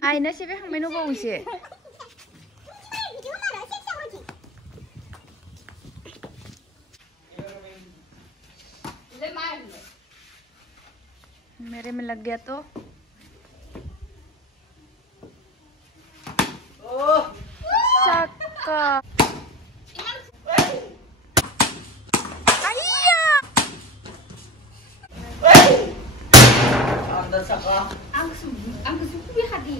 아이나 집에 한번 오봉시. मेरे में लग गया तो सक्का अंदर सक्का angku suku bi hadi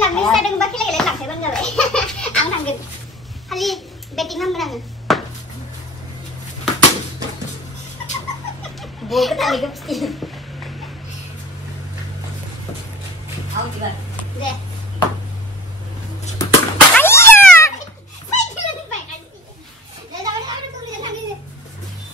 Lang bisa dengan baki lagi lang saya bangga be. Ang tanggil. Hali betting nam menang. Bo kita lagi pasti. Au juga. Deh. Ayya. Saya kira baik kan. Dah dah tu lihat tanggil.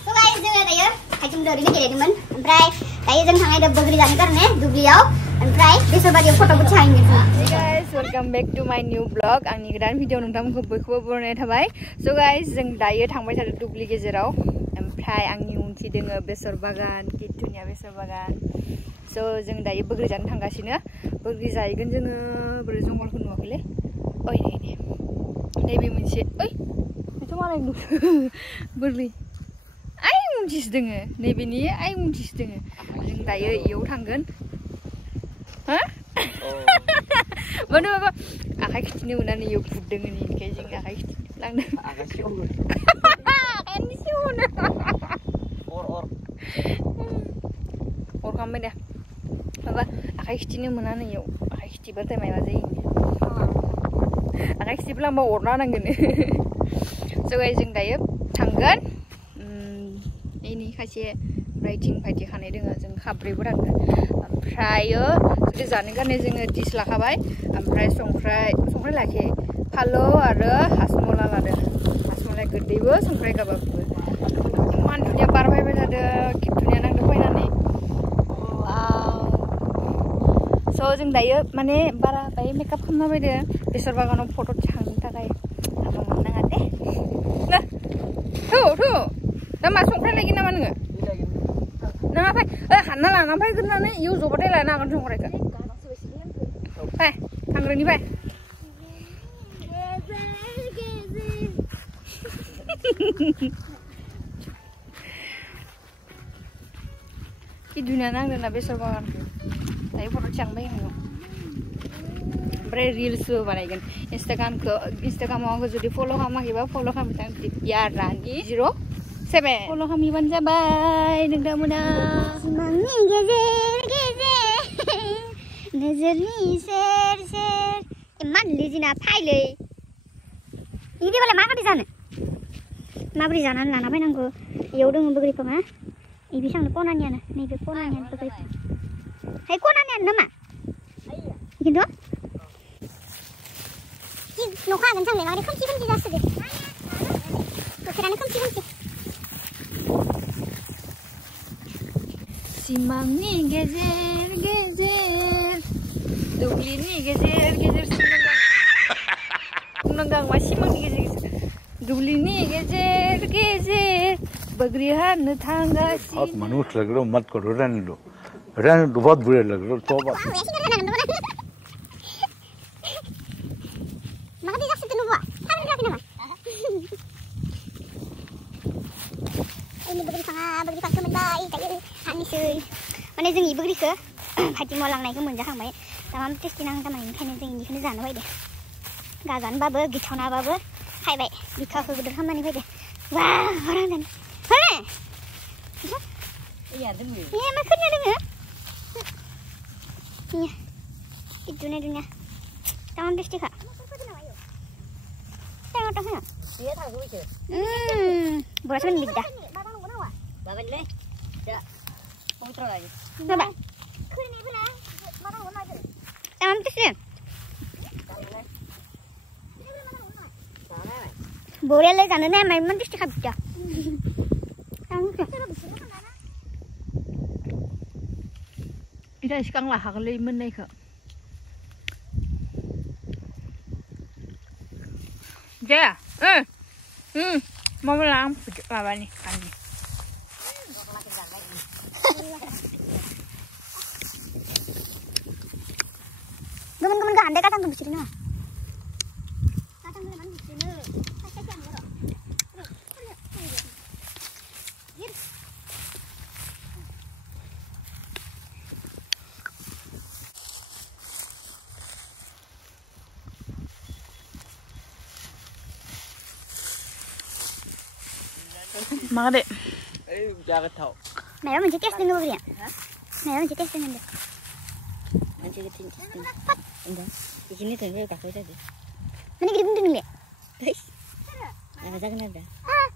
So guys, jangan ada ya. Kacung dari ni jadi teman. Omprai, saya jangan hangai dah bagri jalan karena dubliau. Omprai, besok bagi foto bucain gitu. guys, welcome back to my new vlog. आंनि गोदान video नोंथांमोनखौ बयखौबो बरायनाय थाबाय। So guys, जों दायो थांबाय थादों दुब्लि गेजेराव। ओमफ्राय आंनि उनथिं दोङो बेसर बागान, किटुनिया बेसर बागान। So जों दायो बोग्रि जानो थांगासिनो। बोग्रि जाहैगोन जोङो। बोरै जंगलखौ नुवाखैलै। ओइ नै नैबे मोनसे ओइ बेथ' मालाय बोग्रि आइ उनथिंसो दोङो। नैबेनि आइ उनथिंसो दोङो। जों दायो इयाव थांगोन। हा Mana bapa? Akai kecilnya mana nih yuk pudeng ini kayak jing akai kecil lang. Akai siun. Ini siun. Or kami dah. Bapa, akai kecilnya mana nih yuk? Akai kecil berarti mai aja ini. Akai kecil bilang mau orna nang gini. So guys, jeng daya tanggan. Ini kasih writing pagi kanai dengan jeng kabri berangkat. Omprai जुदि जानो गारनाय जोङो dish लाखाबाय ओमफ्राय संख्रै लाखि फालौ आरो हासमला लादो हासमला गोदैबो संख्रै गाबाबो इमान दुनिया बार फैबाय थादों किटुनिया नांदो फैनानै वाव स' जों दायो माने बारा बाय मेकआप खालामना फैदो बेसर बागानाव फट' थांनो थाखाय हाबा मोननाङा दे ना थौ दा मा संख्रै लायगोन नामा नोङो नङा फै हानना लाना फैग्रोनानै इयाव जबाथाय लानो हागोन संख्रैखौ Hai, tanggring ni pai. Ki dunia nang dan besok bagan. Tapi foto cang bayi ni. Bre reels बनाइगन Instagram mau ke jadi follow kami kita follow kami tadi ya Rani 07 follow kami banja bye nengda muna Semangi gezer नजरनी शेर इमान लेजिना फाइलै इदि बाला माबादि जानो माबोरै जानानै लाना फैनांगौ इयाव दङ बोग्रि बिफाङा इ बिफांनि खनानियानो नैबे खनानियानो बोग्रि बिफां है खनानियानो नामा खिन्थु न'खा हागोन थांनाय माबोरै खोमसि जासोदो बोथोरानो खोमसि सिमांनि गेजेर दुब्लिनि गेजेर सिमां मा सिमांनि गेजेर दुब्लिनि गेजेर बग्रि हानो थांगासिनो बहुत मनुष्य लग रहा मत करो रहने दो बहुत बुरे लग रहे तो माने जों इबोग्रिखौ भाइटि मलांनायखौ मोनजाखांबाय तामाम टेस्टि नांदोंमोन ओंखायनो जों इखौनो जानो फैदो गाजानबाबो गिथावनाबाबो खायबाय बिखाखौ गिदिर खालामनानै फैदो वाव हरांगोन हरे iya demi iya makannya dong ya iya itu nih taman टेस्टि kak tengok dia tahu itu bosan beda bawa deh ya mau terus lagi coba taman टेस्टि boleh lah jangan nih main टेस्टि kak beda Ida sekarang lah harus lebih menaik ke. Ja, Mau bilang apa nih kan? Gemen-gemen gak andai kadang tunggu sini mah. Kadang gemen di sini. Maka deh. Jangan tahu. Mày mình chỉ test lên luôn hả? Mày mình chỉ test lên được. Anh chưa tin. Enggak. Di sini tuh dia kakak tadi. Mana gede bener nih? Ada jangan ada. Ah,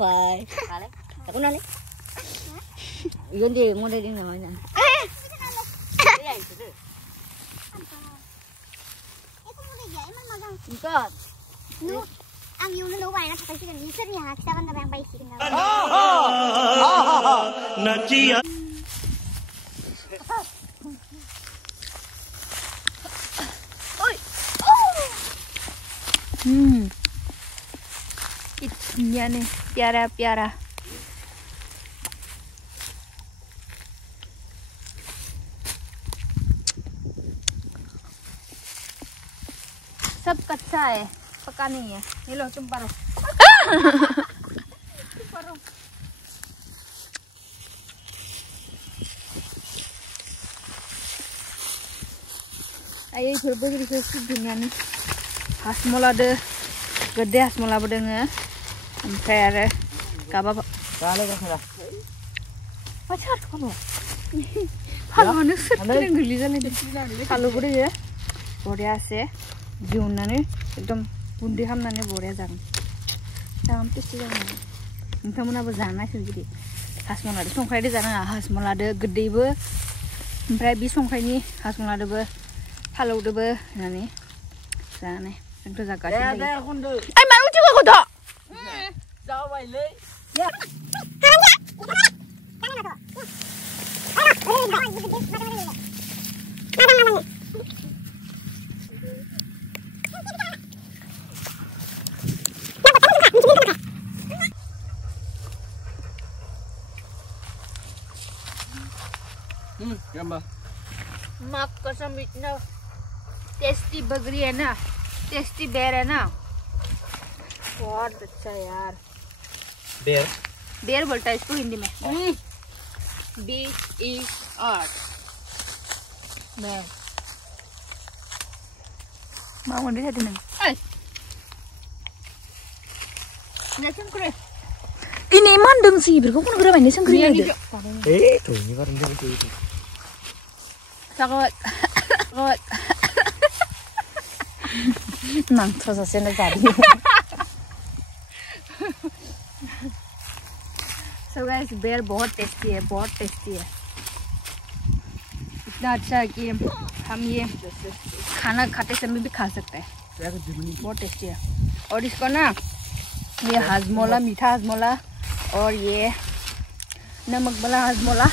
Bye. Kale. Aku nale. Iyon dia mau dari namanya. Enggak. Ang yêu nó nấu bài nó phải chỉ cần đi sớt nhà kita kan yang baik sih kan. Nacia. Ikannya nih piara-piara. सब कच्चा है, पका नहीं है। ये लो तुम पारो। Ayo coba kita sih dunia nih. Hasmola deh, gede hasmola bedengnya. Ompray ada, kabab. Kale kakak. Pacar kamu. Halu nih sekarang geliran ini. Halu budi ya. Borea sih. Jiunannya एकदम बुंदी हामनानै बरिया जागोन जागोन टेस्टि जागोन नोंथांमोनाबो जानो नागिरदो हासमलादो संख्रायदो जानाङा हासमलादो गोदैबो ओमफ्राय बे संख्रायनि हासमलादोबो फालौदोबो होनानै जानाय जोंथ' जागासिनो दं ओइ मानो उथिखो गथ' जाबायलै Gambar. माफ कसम इतना टेस्टी बगरी है ना, टेस्टी बेर है ना, बहुत अच्छा यार। Bear. बेर बोलता है इसको हिंदी में। BER। बेर। माँ मुंडी है तुमने? Nasi kure. Ini mandeng sih, berkau pun kira main nasi kure ada. Tuh ini kan rendang itu. Sakit. Nang terus aja nih tadi. So guys, बेर बहुत टेस्टी है, बहुत टेस्टी है। इतना अच्छा है कि हम ये खाना खाते समय भी खा सकते हैं। बहुत टेस्टी है। और इसको ना ये हाजमोला, मीठा हाजमोला और ये नमक वाला हाजमोला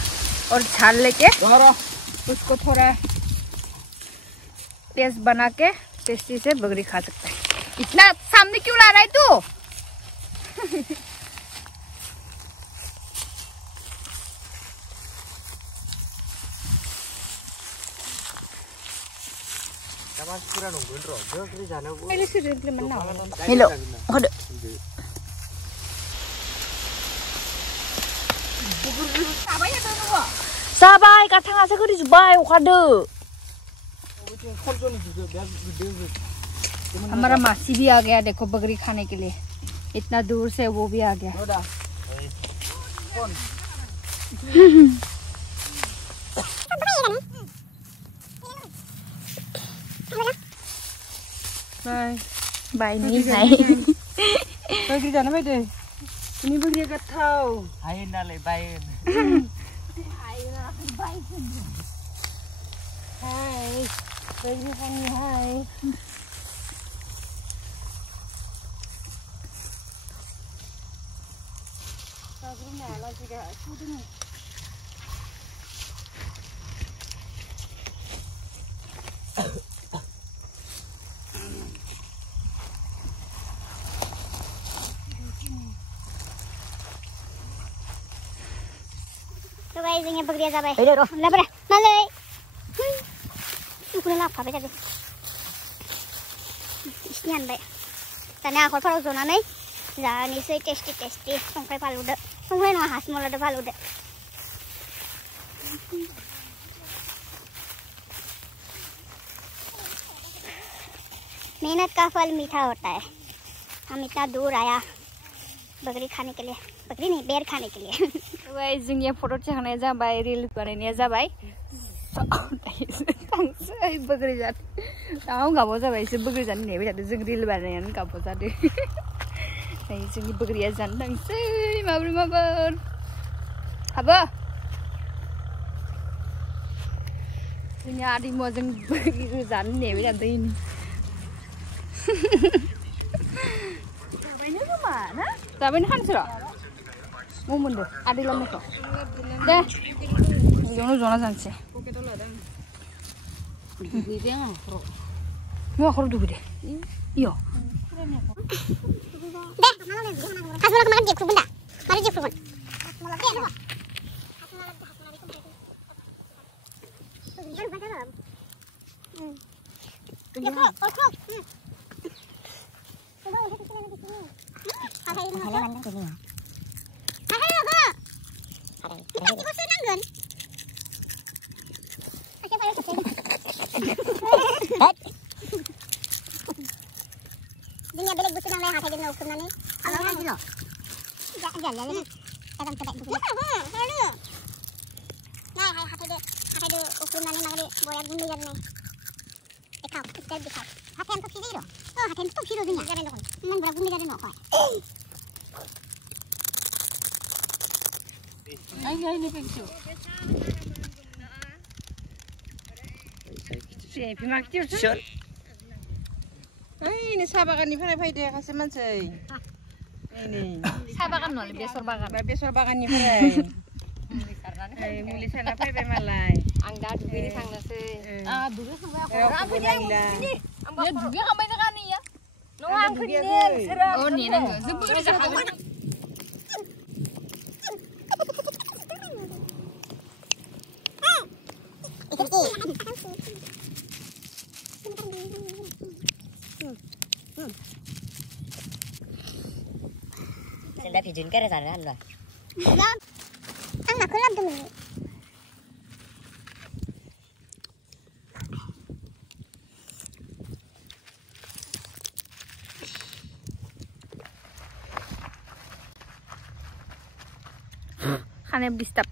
और छाल लेके उसको थोड़ा पेस्ट बना के टेस्टी से बगरी खा सकते हैं। इतना सामने क्यों ला रहा है तू? Hello, ada. Sabai, katang asa kau dijubai, ukade. हमारा मासी भी आ गया देखो बकरी खाने के लिए इतना दूर से वो भी आ गया बाय बाय नहीं है बकरी जाना भाई दे ini bकरी का थाव हाय नाले बाय Hai, baik. हाय बकरी खानी हाय जाबाय जोंनि बोग्रिया जाबाय फैदो र' लाब्रा मालै उखुना लाबखाबाय थादो इसिनि हानबाय दाना आखरफोराव जनानै जानोसै टेस्टि संख्रि फालुदो संख्रि नङा हासमलादो फालुदो मेहनत का फल मीठा होता है हम इतना दूर आया बकरी खाने के लिए बकरी नहीं बेर खाने के लिए ओइ जोंनिया फट' थिखांनाया जाबाय रिल बानायनाया जाबाय थांसै बोग्रि जानो दाउ गाबाव जाबाय एसे बोग्रि जानो नेबाय थादों जों रिल बानायनानै गाबाव जादों नै जोंनि बोग्रिया जानो थांसै माबोर हाबो जोंनि आदैमुवा जों बोग्रि जानो नेबाय थादों जाबायनो खानसै र' मोनदो आदै लांनायखौ दे बेयावनो जना जानोसै मा खर' दुगैदो इयो हासमला kemarin dia benda mari dia kurban Dunia belek butuh nang hatai dino ukuran ni. Ala lagi lo. Jalan lagi. Kadang kedai buku. Nah, hatai de ukuran ni magari boya gundu jan ni. Ekau, kita bisa. Hatai untuk kiri lo. Oh, hatai untuk kiri dunia. Jangan dong. Nang boya gundu jan no kau. Ay ni picture. Si, pimak tiur. Ini saha baganनिफ्राय फैदो खासे मानसि ini Saha बागान नङालै बेसर बागान बेसर बागाननिफ्राय मुलि सारना फैबाय मालाय आं दा दुगैनो थांनोसै दुगैखांबाय आं दुगैखांबायनो गानैया नङा आं फैनो अ नेनांगौ जों बोग्रि जाखागोन Sudah pijun ke sana lah. Ya, anak kelab tu ni. Kane disturb.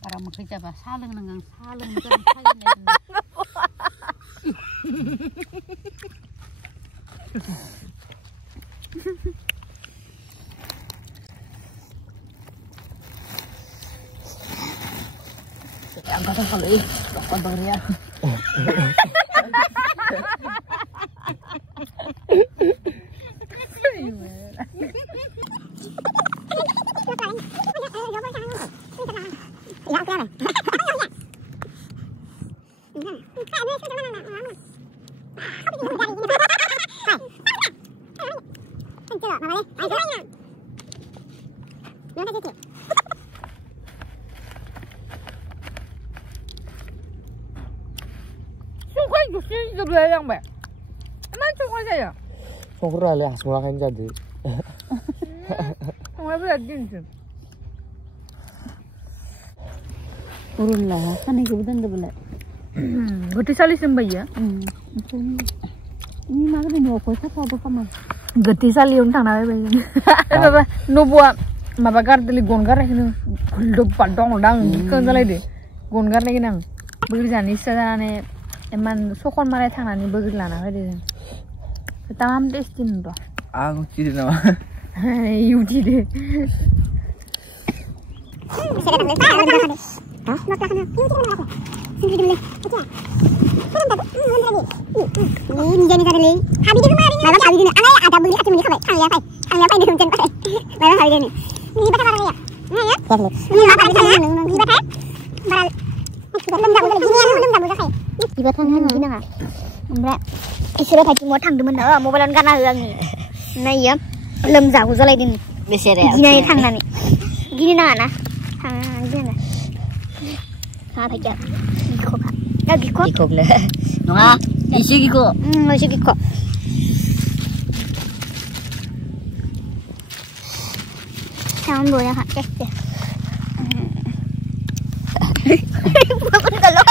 Para makai coba saling dengan saling kan angkatan kalau ini bakal bagria. 이거 왜 양배? 만 초과자야. 손으로 할래? 하스몰라 한 자들. 정말 왜 딘지? Urun lah, kan ini kebetulan dah boleh. Gede sali sembayya. Ini makan ini apa? Siapa apa kamu? Gede sali yang tang nawe bayi. Bapa, nubuat, bapa kardeli gongar lagi nih. Guldo padong dang, kan sali deh. Gongar lagi nang. Bekerja nih sedana eman sokon marai tang nani bekerja lana bayi deh. Tamam destin doh. Aku ciri nama. Yudi deh. Bisa datang lepas. Not lah kana. Sendiri dulu. Oke. Kurang tak? Lagi. Ini jadi tadi lagi. Habis itu kemarin. Malah habis ini. Anai ada beli aja beli kau. Ang lihat di hujan kau. Malah habis ini. Ini bakal apa ya? Nah ya. Ini bakal apa ya? Ini bakal. Bakal. Belum dah buka. Iba tangan gini nggak? Mbak. Istirahat haji mau tang demen dah. Mobilan karena hilang nih. Nah iya. Belum jauh soalnya ini. Besar ya. Gini tang nih. Gini nah. Gini nah. Apa ya? Giko pak. Giko. Giko bener. Nggak. Isu giko. Isu giko. Jangan boleh kak. Bukan kalau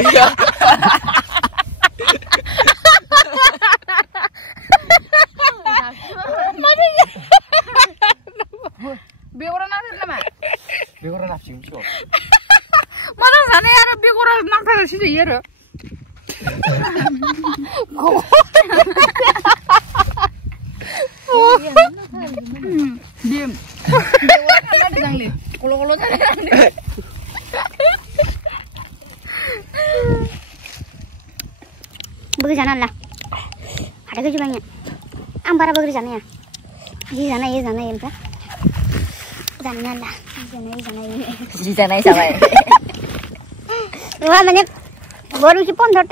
Iya. Begoran nafsu lama. Begoran nafsu sih. Mana sana ya begoran nafsu sih ya. Diam. Begoran kan ada jangli. Kalau sana. Bagi sana lah. Ada kerja banyak. Ambara bagi sana ya. Di sana ya entah. Sana lah. Di sana sama ya. Wah mana baru si pondok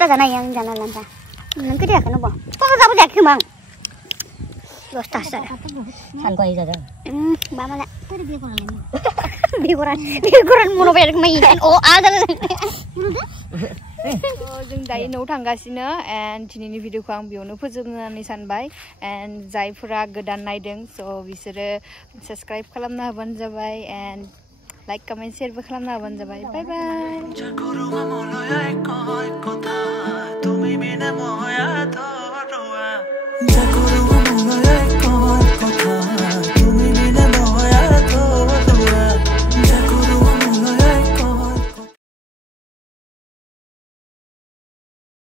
sana yang sana lantai. Nanti dia akan apa? Pondok apa dia kemang? Los tas ada. San kau aja dah. Bawa lah. Begoran mulu bayar kemain. Oh ada. जों दायो न'आव थांगासिनो and दिनैनि भिडिअखौ आं बेयावनो फोजोबनानै सानबाय and जायफोरा गोदान नायदों so बिसोरो साबस्क्राइब खालामना होबानो जाबाय and लाइक कमेन्ट शेयारबो खालामना होबानो जाबाय बाय बाय